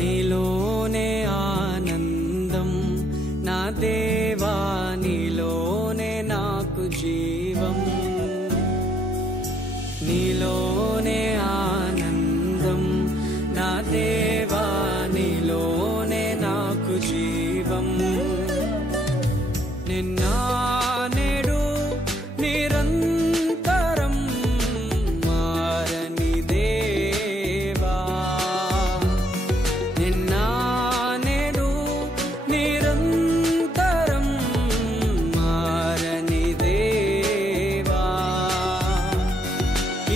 నీలోనే ఆనందం నా దేవా, నీలోనే నాకు జీవం. నీలోనే ఆనందం నా దేవా, నీలోనే నాకు జీవం. నిన్న నేడు నిరంతరం మారని దేవా, నిన్న నేడు నిరంతరం మారని దేవా.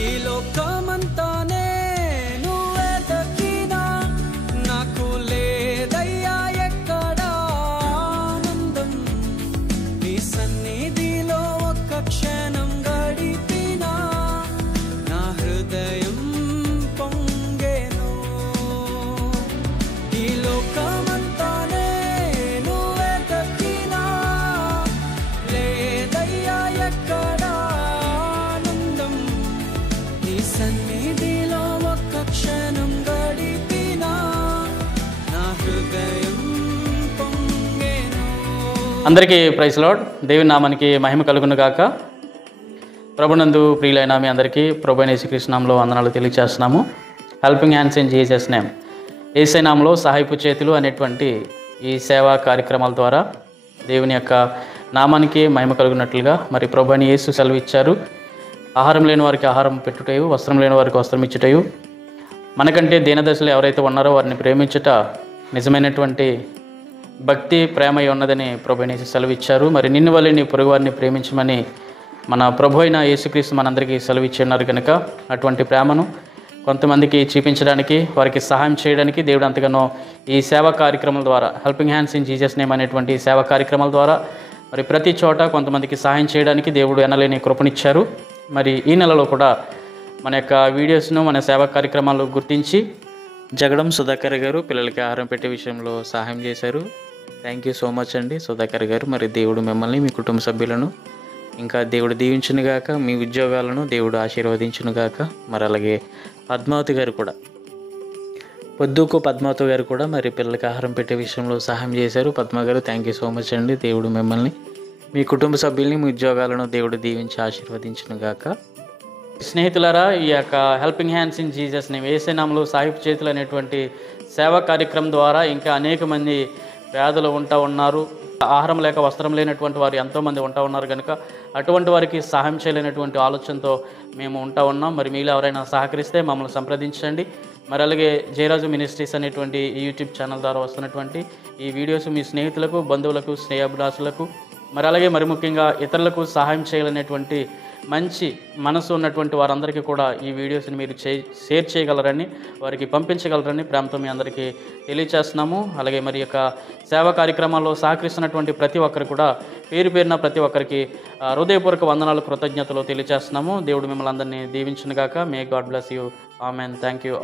ఈ లోకమంతానే నువ్వే దక్కినా నాకు లేదయ్యా ఎక్కడ ఆనందం. నీ సన్నిధిలో ఒక్క క్షణం గడిపినా నా హృదయం పొంగెను. ఈ లోకమంతానే నువ్వే దక్కినా లేదయ్యా ఎక్కడ ఆనందం. నీ సన్నిధిలో ఒక్క క్షణం గడిపినా నా హృదయం పొంగెను. అందరికీ ప్రైజ్ లార్డ్. దేవుని నామానికి మహిమ కలుగును గాక. ప్రభునందు ప్రియులైన మీ అందరికీ ప్రభువైన యేసుక్రీస్తు నామములో వందనాలు తెలియజేస్తున్నాము. Helping hands in Jesus name. యేసయ్య నామములో సహాయపు చేతులు అనేటువంటి ఈ సేవా కార్యక్రమాల ద్వారా దేవుని యొక్క నామానికి మహిమ కలుగునట్లుగా మరి ప్రభువైన యేసు సెలవు ఇచ్చారు. ఆహారం లేని వారికి ఆహారం పెట్టుటయు, వస్త్రం లేని వారికి వస్త్రం ఇచ్చుటయు, మనకంటే దీనదశలో ఎవరైతే ఉన్నారో వారిని ప్రేమించుట నిజమైనటువంటి భక్తి ప్రేమ ఉన్నదని ప్రభువైన యేసు సెలవు ఇచ్చారు. మరి నిన్ను వలె నీ పొరుగు వారిని ప్రేమించమని మన ప్రభు అయిన యేసుక్రీస్తు మనందరికీ సెలవు ఇచ్చిన్నారు కనుక అటువంటి ప్రేమను కొంతమందికి చూపించడానికి, వారికి సహాయం చేయడానికి దేవుడు అంతగానో ఈ సేవా కార్యక్రమాల ద్వారా, helping hands in Jesus name అనేటువంటి సేవా కార్యక్రమాల ద్వారా మరి ప్రతి చోట కొంతమందికి సహాయం చేయడానికి దేవుడు ఎనలేని కృపనిచ్చారు. మరి ఈ నెలలో కూడా మన యొక్క వీడియోస్ను, మన సేవా కార్యక్రమాలు గుర్తించి జగడం సుధాకర్ గారు పిల్లలకి ఆహారం పెట్టే విషయంలో సహాయం చేశారు. థ్యాంక్ యూ సో మచ్ అండి సుధాకర్ గారు. మరి దేవుడు మిమ్మల్ని, మీ కుటుంబ సభ్యులను ఇంకా దేవుడు దీవించునుగాక, మీ ఉద్యోగాలను దేవుడు ఆశీర్వదించునుగాక. మరి అలాగే పద్మావతి గారు కూడా, పొద్దుకు పద్మావతి గారు కూడా మరి పిల్లలకి ఆహారం పెట్టే విషయంలో సహాయం చేశారు. పద్మ గారు థ్యాంక్ యూ సో మచ్ అండి. దేవుడు మిమ్మల్ని, మీ కుటుంబ సభ్యుల్ని, మీ ఉద్యోగాలను దేవుడు దీవించి ఆశీర్వదించునుగాక. స్నేహితులారా, ఈ యొక్క helping hands in Jesus name, యేసయ్య నామములో సహాయపు చేతులు అనేటువంటి సేవా కార్యక్రమం ద్వారా ఇంకా అనేక మంది పేదలు ఉన్నారు. ఆహారం లేక వస్త్రం లేనటువంటి వారు ఎంతోమంది ఉన్నారు కనుక అటువంటి వారికి సహాయం చేయలేనటువంటి ఆలోచనతో మేము ఉన్నాం. మరి మీలో ఎవరైనా సహకరిస్తే మమ్మల్ని సంప్రదించండి. మరి అలాగే జయరాజు మినిస్ట్రీస్ అనేటువంటి ఈ యూట్యూబ్ ఛానల్ ద్వారా వస్తున్నటువంటి ఈ వీడియోస్ మీ స్నేహితులకు, బంధువులకు, స్నేహాభిలాషులకు, మరి అలాగే మరి ముఖ్యంగా ఇతరులకు సహాయం చేయాలనేటువంటి మంచి మనసు ఉన్నటువంటి వారందరికీ కూడా ఈ వీడియోస్ని మీరు షేర్ చేయగలరని, వారికి పంపించగలరని ప్రేమతో మీ అందరికీ తెలియచేస్తున్నాము. అలాగే మరి యొక్క సేవా కార్యక్రమాల్లో సహకరిస్తున్నటువంటి ప్రతి ఒక్కరు కూడా పేరు పేరున ప్రతి ఒక్కరికి హృదయపూర్వక వందనాలు, కృతజ్ఞతలు తెలియచేస్తున్నాము. దేవుడు మిమ్మల్ని అందరినీ దీవించునుగాక. May God bless you. Amen. Thank you.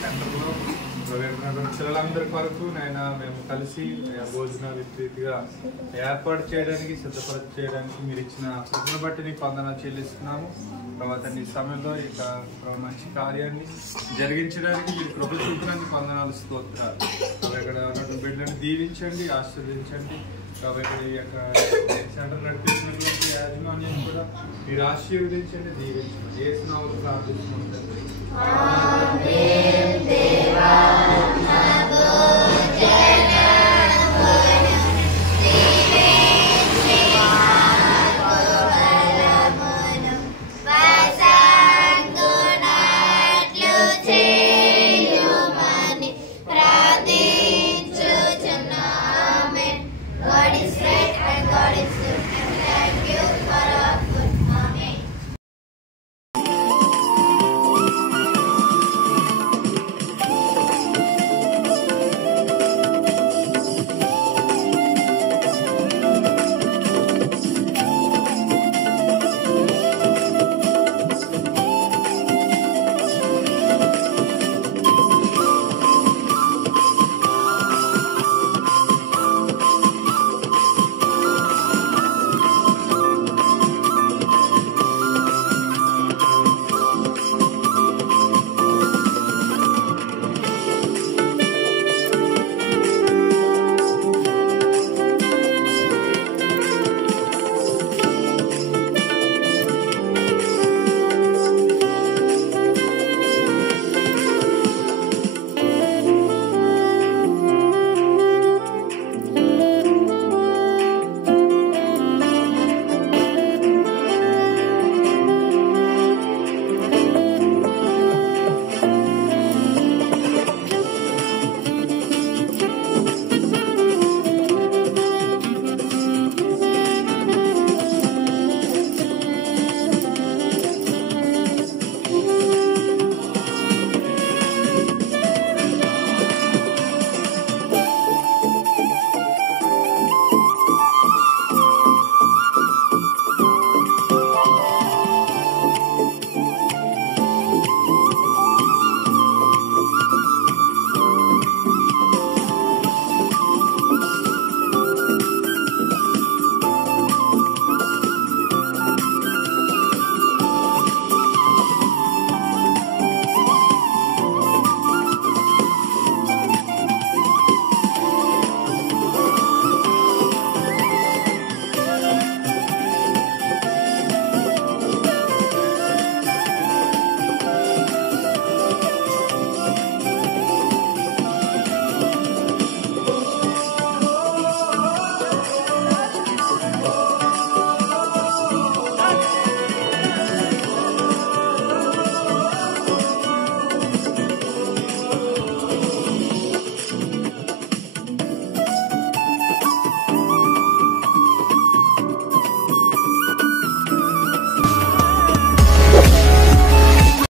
సెంటర్లో పిల్లలందరి కొరకు నైనా మేము కలిసి భోజన రీతిగా ఏర్పాటు చేయడానికి సిద్ధపరచ చేయడానికి మీరు ఇచ్చిన కృపను బట్టి నీకు వందనాలు చెల్లిస్తున్నాము. తర్వాత నీ సమయంలో ఇక మంచి కార్యాన్ని జరిగించడానికి మీరు కృప చూపినందుకు వందనాలు, స్తోత్రాలు. ఇక్కడ బిడ్డలను దీవించండి, ఆశీర్వదించండి. కాబట్టి ఈ యొక్క సెంటర్ నడిపించినటువంటి యాజమాన్యం కూడా మీరు ఆశీర్వదించండి, దీవించండి. యేసు నామములో ప్రార్థిస్తున్నాము తండ్రి.